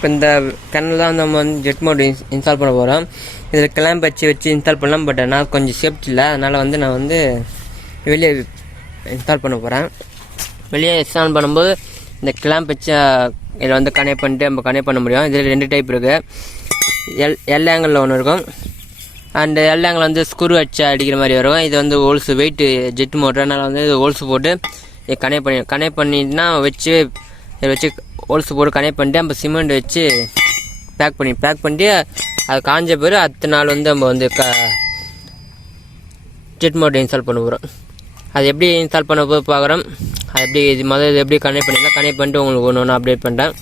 இப்போ இந்த கண்ணில் தான் நம்ம வந்து ஜெட் மோட் இன்ஸ்டால் பண்ண போகிறோம். இதில் கிளாம்ப் வச்சு இன்ஸ்டால் பண்ணலாம். பட் ஆனால் கொஞ்சம் சேஃப்டி இல்லை. அதனால் வந்து நான் வந்து வெளியே இன்ஸ்டால் பண்ண போகிறேன். வெளியே இன்ஸ்டால் பண்ணும்போது இந்த கிளாம்ப் வச்சு இதில் வந்து கனெக்ட் பண்ணிட்டு நம்ம கனெக்ட் பண்ண முடியும். இதில் 2 டைப் இருக்குது. எல் ஆங்கிளில் ஒன்று இருக்கும். அண்டு எல் ஆங்கிள் வந்து ஸ்க்ரூ வச்சு அடிக்கிற மாதிரி வரும். இது வந்து ஹோல்ஸு வெயிட்டு ஜெட் மோட்டர். அதனால் வந்து இது ஹோல்ஸு போட்டு கனெக்ட் பண்ணிட்டுனா இதை வச்சு ஹோல்ஸ் போட்டு கனெக்ட் பண்ணிட்டு நம்ம சிமெண்ட் வச்சு பேக் பண்ணிட்டு அது காஞ்ச பிறகு அடுத்த நாள் வந்து நம்ம வந்து ஜெட் மோட்டர் இன்ஸ்டால் பண்ண போகிறோம். அது எப்படி இன்ஸ்டால் பண்ண போது பார்க்குறோம். அது எப்படி இது எப்படி கனெக்ட் பண்ணிட்டு உங்களுக்கு ஒன்று அப்டேட் பண்ணுறேன்.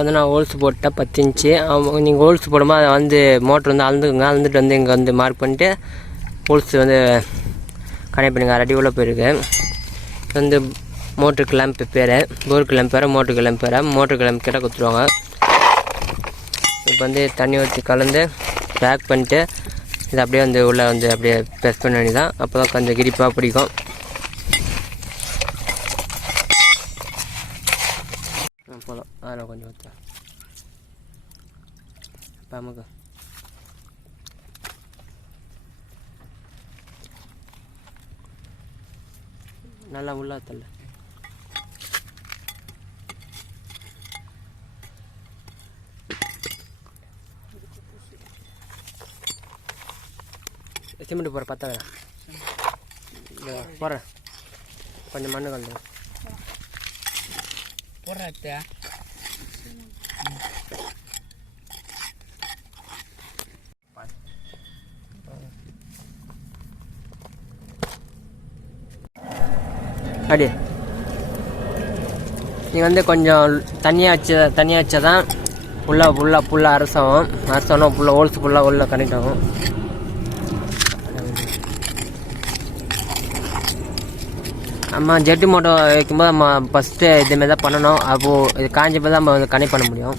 வந்து நான் ஹோல்ஸ் போட்டால் 10 இன்ச்சு. நீங்கள் ஹோல்ஸ் போடும்போது அதை வந்து மோட்ரு வந்து அளந்துட்டு வந்து இங்கே வந்து மார்க் பண்ணிட்டு ஹோல்ஸ் வந்து கனெக்ட் பண்ணுங்க. 1 அடி உள்ள போயிருக்கு. வந்து மோட்ரு கிளாம்ப் பேர், போர் கிளாம்ப் பேர், மோட்ரு கிளாம்ப் பேர். மோட்ரு கிளாம்ப் கிட்ட கொடுத்துருவாங்க. இப்போ வந்து தண்ணி ஊற்றி கலந்து பேக் பண்ணிட்டு இது அப்படியே வந்து உள்ளே வந்து அப்படியே ப்ரெஸ் பண்ண வேண்டியதான். அப்போ தான் கொஞ்சம் கிரிப்பாக பிடிக்கும். போகலாம். அதில் கொஞ்சம் ஊற்ற நமக்கு நல்லா உள்ளாத்தல்ல சிமெண்ட் போகிற 10 போடுறேன். கொஞ்சம் மண்ணு கலந்து போடுற. அடி நீ வந்து கொஞ்சம் தனியாக வச்சா தான் ஃபுல்லாக அரசோன்னா ஹோல்ஸ் ஃபுல்லாக உள்ள கனெக்ட் ஆகும். நம்ம ஜெட்டு மோட்டோ வைக்கும்போது நம்ம ஃபஸ்ட்டு இதுமாரி தான் பண்ணணும். அப்போது இது காஞ்சப்போ தான் நம்ம வந்து கனெக்ட் பண்ண முடியும்.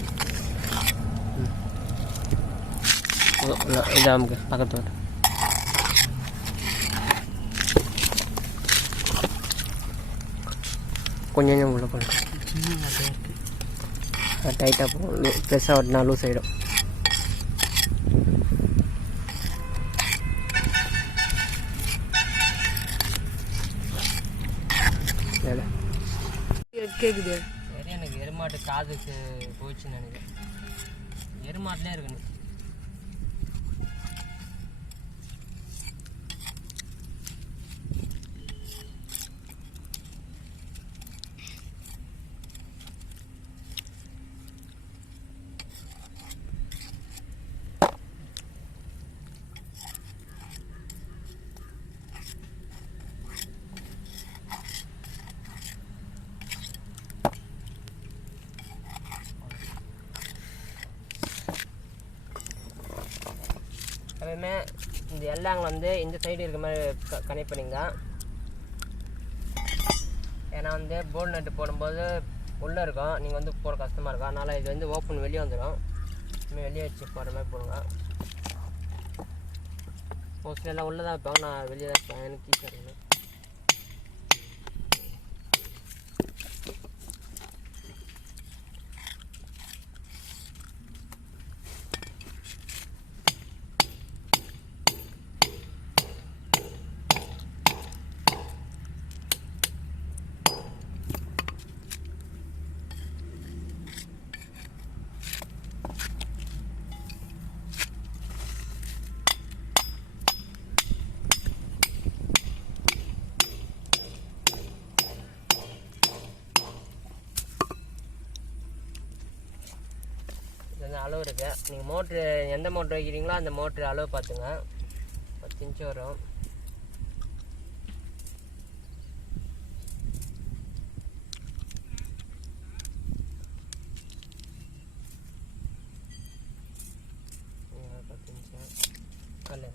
இது நமக்கு பக்கத்து கொஞ்சம் உள்ள போகணும். டைட்டாக போகும். ப்ரெஸ்ஸாக ஓட்டினா லூஸ் ஆகிடும். கேட்குது. சரி, எனக்கு எருமாட்டு காதுக்கு போயிடுச்சுன்னு நினைக்கிறேன். எருமாட்டிலே இருக்குன்னு எப்போவுமே இந்த எல்லாங்க வந்து இந்த சைடு இருக்க மாதிரி கனெக்ட் பண்ணிங்க. ஏன்னா வந்து போல்ட் நட்டு போடும்போது உள்ளே இருக்கும், நீங்கள் வந்து போட கஷ்டமாக இருக்கும். அதனால் இது வந்து ஓப்பன் வெளியே வந்துடும். வெளியே வச்சு போடுற மாதிரி போடுங்க. மோஸ்ட்லி எல்லாம் உள்ளே தான் வைப்பாங்க, நான் வெளியே தான் வைப்பேன், எனக்கு ஈஸியாக இருக்கணும். அளவு இருக்கு. நீங்கள் மோட்ரு எந்த மோட்ரு வைக்கிறீங்களோ அந்த மோட்ரு அளவு பார்த்துங்க. 10 இன்ச்சு வரும். கல்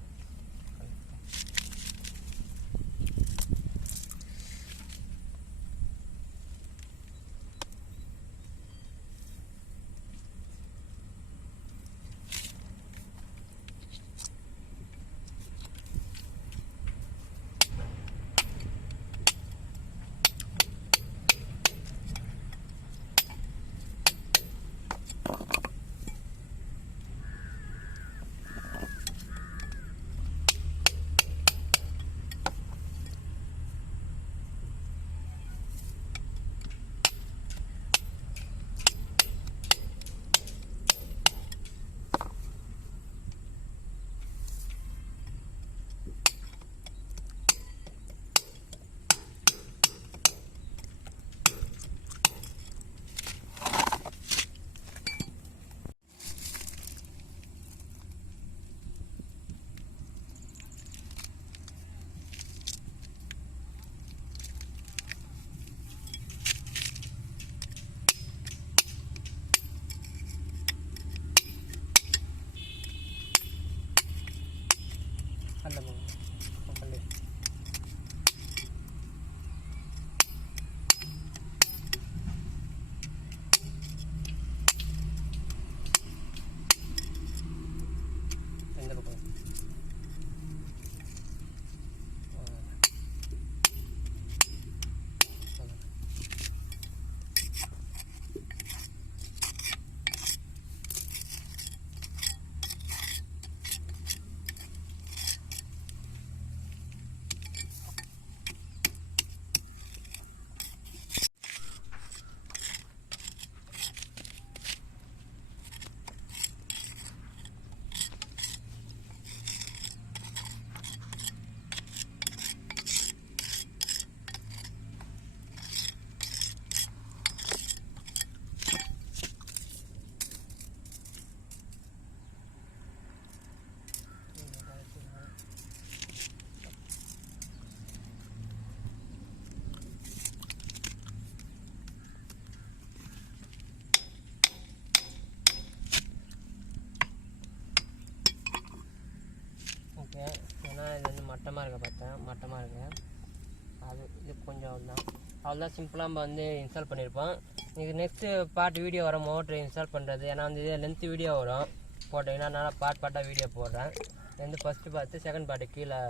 ஏன்னா இது வந்து மட்டமாக இருக்க பார்த்தேன், மட்டமாக இருக்கு. அது இது கொஞ்சம் தான் அவ்வளோதான். சிம்பிளாக நம்ம வந்து இன்ஸ்டால் பண்ணியிருப்போம். இது நெக்ஸ்ட்டு பார்ட் வீடியோ வரும் மோட்ரு இன்ஸ்டால் பண்ணுறது. ஏன்னா வந்து இது லென்த்து வீடியோ வரும் போட்டிங்கன்னா, நான் பார்ட்டாக வீடியோ போடுறேன். வந்து ஃபஸ்ட்டு பார்த்து செகண்ட் பார்ட்டு கீழே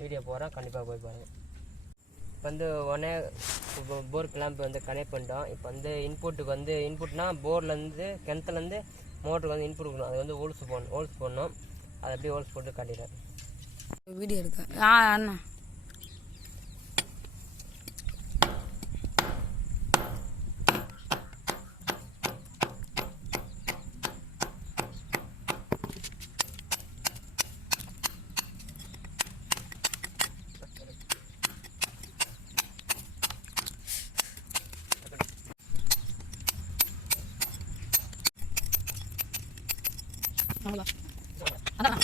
வீடியோ போடுறேன், கண்டிப்பாக போய் பாருங்கள். இப்போ வந்து உடனே போர் கிளாம்ப் வந்து கனெக்ட் பண்ணிட்டோம். இப்போ வந்து இன்புட்டுக்கு வந்து இன்புட்னால் போர்லேருந்து கிணத்துலேருந்து மோட்டருக்கு வந்து இன்புட் கொடுக்கணும். அது வந்து ஹோல்ஸ் போடணும். அதை அப்படியே ஹோல்ஸ் போட்டு காட்டிடுறேன். வீடியோ எடுக்க அண்ணா அதான்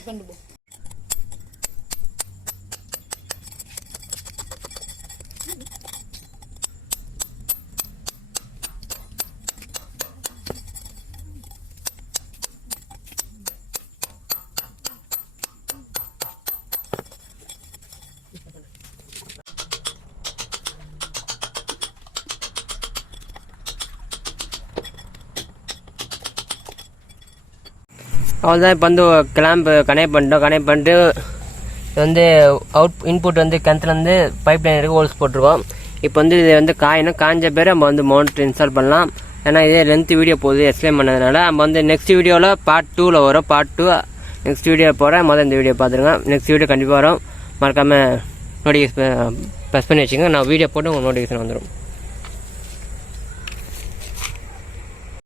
செட் பண்ணிட்டு போ. அவ்வளோதான். இப்போ வந்து கிளாம்பு கனெக்ட் பண்ணிட்டு வந்து இன்புட் வந்து கிணத்துலேருந்து பைப் லைன் இருக்குது, ஹோல்ஸ் போட்டிருக்கோம். இப்போ வந்து இது வந்து காஞ்ச பேர் நம்ம வந்து மோட்டர் இன்ஸ்டால் பண்ணலாம். ஏன்னா இதே லென்த் வீடியோ போகுது எக்ஸ்பிளைன் பண்ணதுனால. நம்ம வந்து நெக்ஸ்ட் வீடியோவில் பார்ட் 2ல் வரும். பார்ட் 2 நெக்ஸ்ட் வீடியோ போகிறேன். இந்த வீடியோ பார்த்துருங்க. நெக்ஸ்ட் வீடியோ கண்டிப்பாக வரும். மறக்காமல் நோட்டிஃபிகேஷன் ப்ரெஸ் பண்ணி வச்சுங்க. நான் வீடியோ போட்டு உங்களுக்கு நோட்டிஃபிகேஷன் வந்துடும்.